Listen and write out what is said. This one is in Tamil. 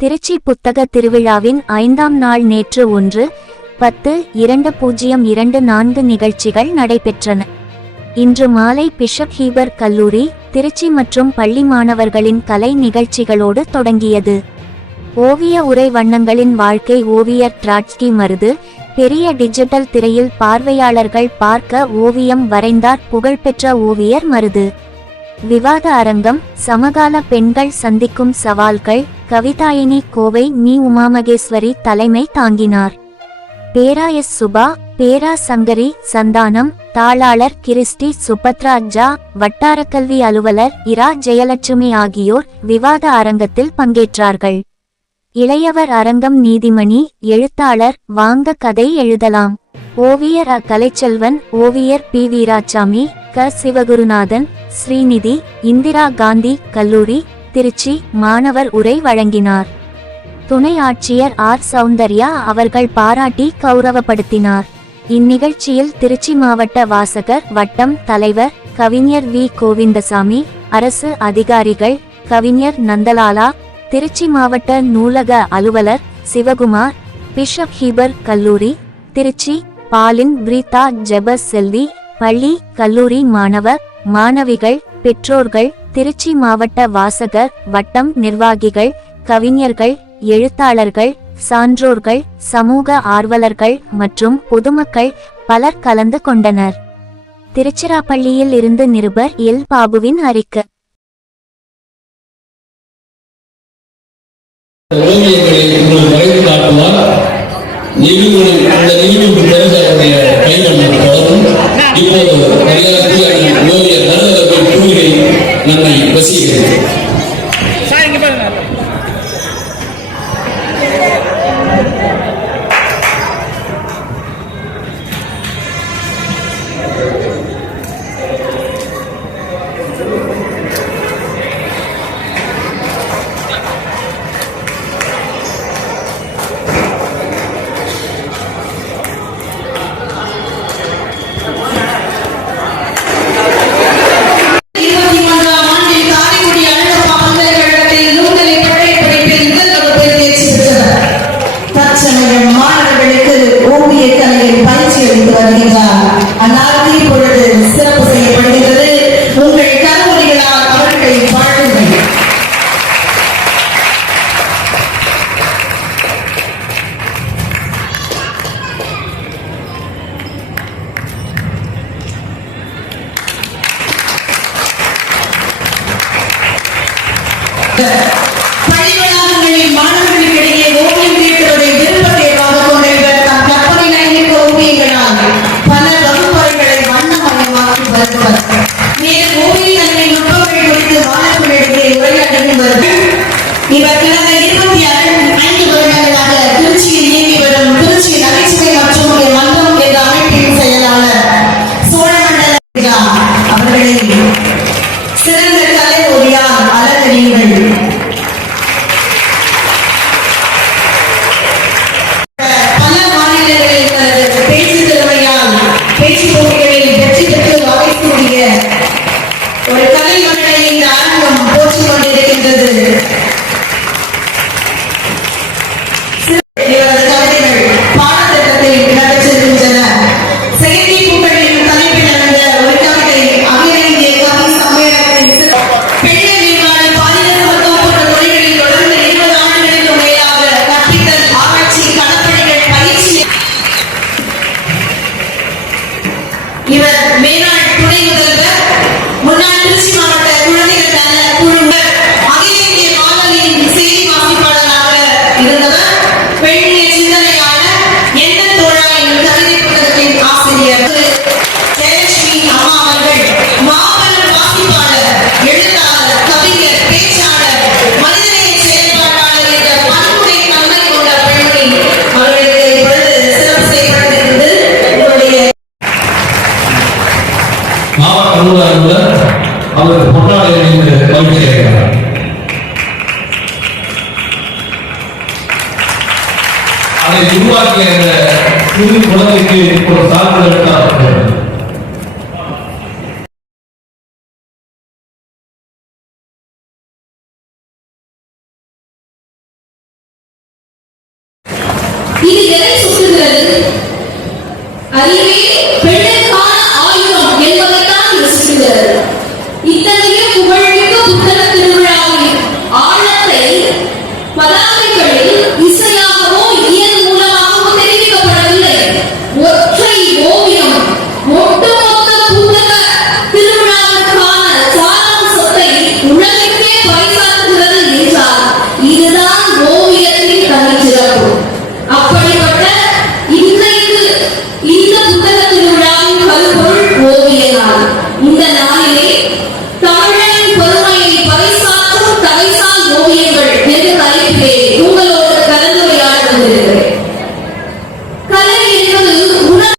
திருச்சி புத்தக திருவிழாவின் 5ஆம் நாள் நேற்று 1-10-2024 நிகழ்ச்சிகள் நடைபெற்றன. இன்று மாலை பிஷப் ஹீபர் கல்லூரி, திருச்சி மற்றும் பள்ளி மாணவர்களின் கலை நிகழ்ச்சிகளோடு தொடங்கியது. ஓவிய உரை வண்ணங்களின் வாழ்க்கை ஓவியர் ட்ராட்ஸ்கி மருது பெரிய டிஜிட்டல் திரையில் பார்வையாளர்கள் பார்க்க ஓவியம் வரைந்தார் புகழ்பெற்ற ஓவியர் மருது. விவாத அரங்கம், சமகால பெண்கள் சந்திக்கும் சவால்கள், கவிதாயினி கோவை மீ உமாமகேஸ்வரி தலைமை தாங்கினார். பேரா எஸ் சுபா, பேரா சங்கரி சந்தானம், தாளாளர் கிறிஸ்டி சுபத்ரா ஜா, வட்டாரக்கல்வி அலுவலர் இரா ஜெயலட்சுமி ஆகியோர் விவாத அரங்கத்தில் பங்கேற்றார்கள். இளையவர் அரங்கம் நீதிமணி, எழுத்தாளர் வாங்க கதை எழுதலாம். ஓவியர் கலைச்செல்வன், ஓவியர் பி வீராசாமி, க சிவகுருநாதன், ஸ்ரீநிதி, இந்திரா காந்தி கல்லூரி, திருச்சி மாணவர் உரை வழங்கினார். துணை ஆட்சியர் ஆர் சௌந்தர்யா அவர்கள் பாராட்டி கௌரவப்படுத்தினார். இந்நிகழ்ச்சியில் திருச்சி மாவட்ட வாசகர் வட்டம் தலைவர் கவிஞர் வி கோவிந்தசாமி, அரசு அதிகாரிகள், கவிஞர் நந்தலாலா, திருச்சி மாவட்ட நூலக அலுவலர் சிவகுமார், பிஷப் ஹீபர் கல்லூரி, திருச்சி, பாலின் பிரீதா ஜெபஸ் செல்வி, பள்ளி கல்லூரி மாணவர் மாணவிகள், பெற்றோர்கள், திருச்சி மாவட்ட வாசகர் வட்டம் நிர்வாகிகள், கவிஞர்கள், எழுத்தாளர்கள், சான்றோர்கள், சமூக ஆர்வலர்கள் மற்றும் பொதுமக்கள் பலர் கலந்து கொண்டனர். திருச்சிராப்பள்ளியில் இருந்து நிருபர் எல் பாபுவின் அறிக்கை. ஓவியங்களை உங்களுக்கு வரைந்து காட்டுவார். அந்த நிகழ்வு தெரிந்த கைவண்ணம் தொடரும். இப்போது மரியாதைக்குரிய ஓவியர் நடுவர்கள் கூறுகை நம்மை வசிக்கிறது. மாணவர்களுக்கு ஓவிய கலையில் பயிற்சி அளித்து வருகின்றார். அந்நாளில் இப்பொழுது சிறப்பு செய்யப்படுகிறது. உங்கள் கருவொலிகளால் அவர்களை வாழ்த்துங்கள். பள்ளி வளாகங்களில் மாணவர்களுக்கிடையே ஓவியம் தீட்டுவதை விருப்ப தேர்வாக கொண்ட இவர் தம் கற்பனை நயமிக்க ஓவியங்களால் பல வகுப்பறைகளை வண்ணமயமாக்கி வருவர். மேலும் ஓவிய கலை நுட்பங்கள் குறித்து மாணவர்களிடையே உரையாடி வருவர். இவர் கடந்த 25 வருடங்களாக திருச்சியில் இயங்கி வரும் திருச்சி நகைச்சுவை மற்றும் மன்றம் என்ற அமைப்பின் செயலாளர் சோழமண்டல அவர்களை சிறந்த கலை ஓவியார் அலங்கரியுங்கள். பல மாநிலங்களில் தனது பேச்சு திறமையால் பேச்சு போட்டிகளில் வெற்றி பெற்று வகை கூடிய ஒரு கலை மக்களை இந்த அரங்கம் போற்றிக் கொண்டிருக்கின்றது. இவரது கவிதைகள் பாடத்திட்டத்தில் நடைபெறுகின்றன. செயற்கை பூக்களின் தலைப்பில் நடந்த ஒரு கவிதை அகில இந்திய கவி சம்மேளனத்தின் பெரிய மேம்பாடு, பாலின சமத்துவம் போன்ற துறைகளில் தொடர்ந்து 20 ஆண்டுகளுக்கு மேலாக கற்பித்தல், ஆராய்ச்சி, களப்பணிகள், பயிற்சி. இவர் மேனாள் துணை முதல்வர், முன்னாள் திருச்சி மாவட்ட குழந்தைகள் நல குழுவர், அகில இந்திய வானொலியின் செய்தி வாசிப்பாளராக இருந்தவர், பெண்ணிய சிந்தனையாளர், எந்த தோழா எனும் கவிதை புத்தகத்தின் ஆசிரியர் ஜெயலட்சுமி அம்மா அவர்கள் மாபெரும் வாசிப்பாளர், எழுத்தாளர், கவிஞர், பேச்சாளர், மனிதநேய செயல்பாட்டாளர் என்ற பன்முறை தன்மை கொண்ட பெண்மணி அவர்களுக்கு இப்பொழுது சிறப்பு செய்யப்பட்டிருக்கிறது. உங்களுடைய மாவட்ட நூலகர் அவருக்கு பொன்னாடை அணிந்து மகிழ்ச்சி அடைகிறார். அதை உருவாக்கிய அந்த புது குழந்தைக்கு ஒரு சார்பு